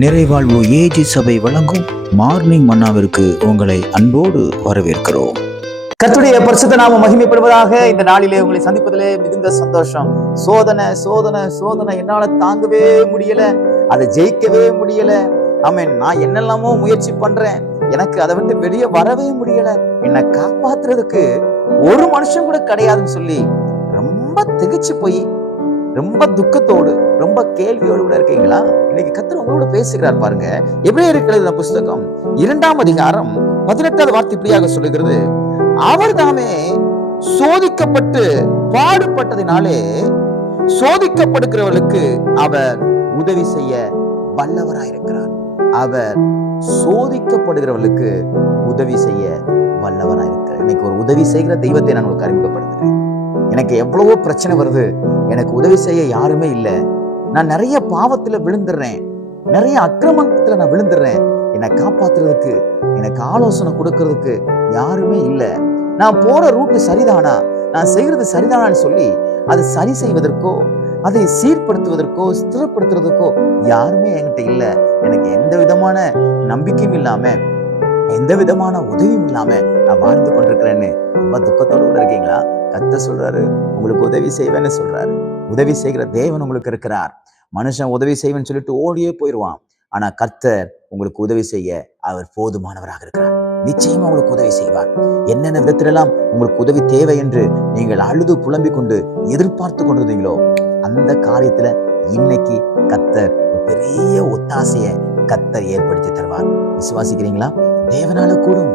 நிறைவாழ்வு AG சபை வழங்கும் morning மன்னாவிற்கு உங்களை அன்போடு வரவேற்கிறோம். கர்த்தருடைய பரிசுத்த நாமம் மகிமைப்படுவதாக. இந்த நாளிலே உங்களை சந்திப்பதிலே மிகுந்த சந்தோஷம். சோதனை சோதனை சோதனை என்னால தாங்கவே முடியல, அதை ஜெயிக்கவே முடியல. ஆமென். நான் என்னெல்லாமோ முயற்சி பண்றேன், எனக்கு அதை விட்டு வெளியே வரவே முடியல, என்னை காப்பாத்துறதுக்கு ஒரு மனுஷன் கூட கிடையாதுன்னு சொல்லி ரொம்ப திகைச்சு போய் ரொம்ப துக்கத்தோடு ரொம்ப கேள்வியோடு கூட இருக்கீங்களா? இன்னைக்கு கர்த்தர் உங்களோட பேசுகிறார் பாருங்க. எபிரேயர் புஸ்தகம் 2ஆம் அதிகாரம் 18வது வார்த்தை இப்படியாக சொல்லுகிறது, அவர் தாமே சோதிக்கப்பட்டு பாடுபட்டதினாலே சோதிக்கப்படுகிறவர்களுக்கு அவர் உதவி செய்ய வல்லவராயிருக்கிறார். அவர் சோதிக்கப்படுகிறவர்களுக்கு உதவி செய்ய வல்லவராயிருக்கிறார். இன்னைக்கு ஒரு உதவி செய்கிற தெய்வத்தை நான் உங்களுக்கு அறிமுகப்படுத்துகிறேன். எனக்கு எவ்வளவோ பிரச்சனை வருது, எனக்கு உதவி செய்ய யாருமே இல்லை, நான் நிறைய பாவத்துல விழுந்துடுறேன், நிறைய அக்கிரமத்துல நான் விழுந்துடுறேன், என்னை காப்பாத்துறதுக்கு எனக்கு ஆலோசனை கொடுக்கறதுக்கு யாருமே இல்லை, நான் போற ரூட்டு சரிதானா, நான் செய்யறது சரிதானான்னு சொல்லி அதை சரி செய்வதற்கோ அதை சீர்படுத்துவதற்கோ ஸ்திரப்படுத்துறதுக்கோ யாருமே என்கிட்ட இல்லை, எனக்கு எந்த விதமான நம்பிக்கையும் இல்லாம எந்த விதமான உதவியும் இல்லாம நான் வாழ்ந்து கொண்டிருக்கிறேன்னு ரொம்ப துக்கத்தோடு கூட இருக்கீங்களா? கர்த்தர் சொல்றாரு, உங்களுக்கு உதவி செய்வேன்னு சொல்றாரு. உதவி செய்கிற தேவன் உங்களுக்கு இருக்கிறார். மனுஷன் உதவி செய்வேன்னு சொல்லிட்டு ஓடியே போயிடுவான். ஆனா கர்த்தர் உங்களுக்கு உதவி செய்ய அவர் போதுமானவராக இருக்கிறார். நிச்சயமா உங்களுக்கு உதவி செய்வார். என்னென்ன விதத்திலெல்லாம் உங்களுக்கு உதவி தேவை என்று நீங்கள் அழுது புலம்பிக் கொண்டு எதிர்பார்த்து கொண்டிருந்தீங்களோ அந்த காரியத்துல இன்னைக்கு கர்த்தர் ஒரு பெரிய ஒத்தாசையை கர்த்தர் ஏற்படுத்தி தருவார். விசுவாசிக்கிறீங்களா? தேவனால கூடும்,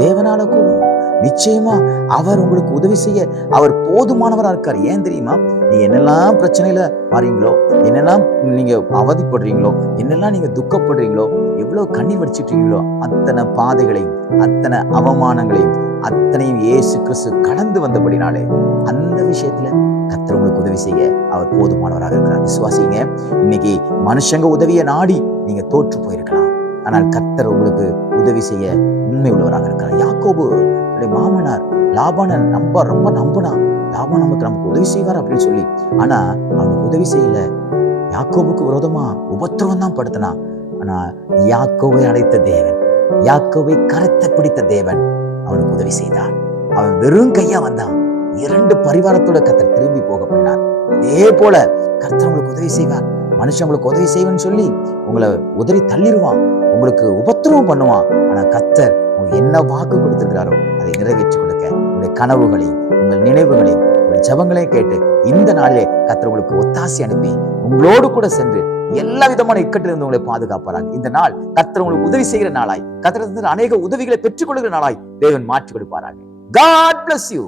தேவனால கூடும். நிச்சயமா அவர் உங்களுக்கு உதவி செய்ய அவர் போதுமானவரா இருக்கார். ஏன் தெரியுமா? நீங்க என்னெல்லாம் பிரச்சனையில மாறீங்களோ, என்னெல்லாம் நீங்க அவதிப்படுறீங்களோ, என்னெல்லாம் நீங்க துக்கப்படுறீங்களோ, எவ்வளவு கண்ணீர் வடிச்சிட்டீங்களோ, அத்தனை பாதைகளையும் அத்தனை அவமானங்களையும் அத்தனையும் இயேசு கிறிஸ்து கடந்து வந்தபடினாலே அந்த விஷயத்துல கர்த்தர் உங்களுக்கு உதவி செய்ய அவர் போதுமானவராக இருக்கிறார். விசுவாசிங்க. இன்னைக்கு மனுஷங்க உதவியை நாடி நீங்க தோற்று போயிருக்கலாம், ஆனால் கர்த்தர் உங்களுக்கு உதவி செய்ய உண்மை உள்ளவராக இருக்கிறார். யாக்கோபு மாமனார் லாபான ரொம்ப நம்பினா, லாபான் நமக்கு உதவி செய்வார் அப்படின்னு சொல்லி, ஆனா அவனுக்கு உதவி செய்யல. யாக்கோபுக்கு விரோதமா உபத்திரவம் தான் படுத்தினான். ஆனா யாக்கோவை அழைத்த தேவன், யாக்கோவை கரத்தை பிடித்த தேவன் அவனுக்கு உதவி செய்தார். அவன் வெறும் கையா வந்தான். 2 பரிவாரத்தோட கர்த்தர் திரும்பி போக பண்ணினார். இதே போல கர்த்தர் உங்களுக்கு உதவி செய்வார். மனுஷன் உங்களுக்கு உதவி செய்வேன்னு சொல்லி உங்களை உதறி தள்ளிடுவான், உங்களுக்கு உபத்திரவம் பண்ணுவான். ஆனா கர்த்தர் உங்களுக்கு என்ன வாக்கு கொடுத்திருக்கிறாரோ அதை நிறைவேற்றி கொடுக்க உங்களுடைய கனவுகளையும் உங்கள் நினைவுகளையும் உங்களுடைய ஜெபங்களையும் கேட்டு இந்த நாளிலே கர்த்தர் உங்களுக்கு ஒத்தாசி அனுப்பி உங்களோடு கூட சென்று எல்லா விதமான இக்கட்டிலிருந்து உங்களை பாதுகாப்பாராங்க. இந்த நாள் கர்த்தர் உங்களுக்கு உதவி செய்கிற நாளாய், கர்த்தர் அநேக உதவிகளை பெற்றுக் கொள்கிற நாளாய் தேவன் மாற்றி கொடுப்பாராங்க. God bless you.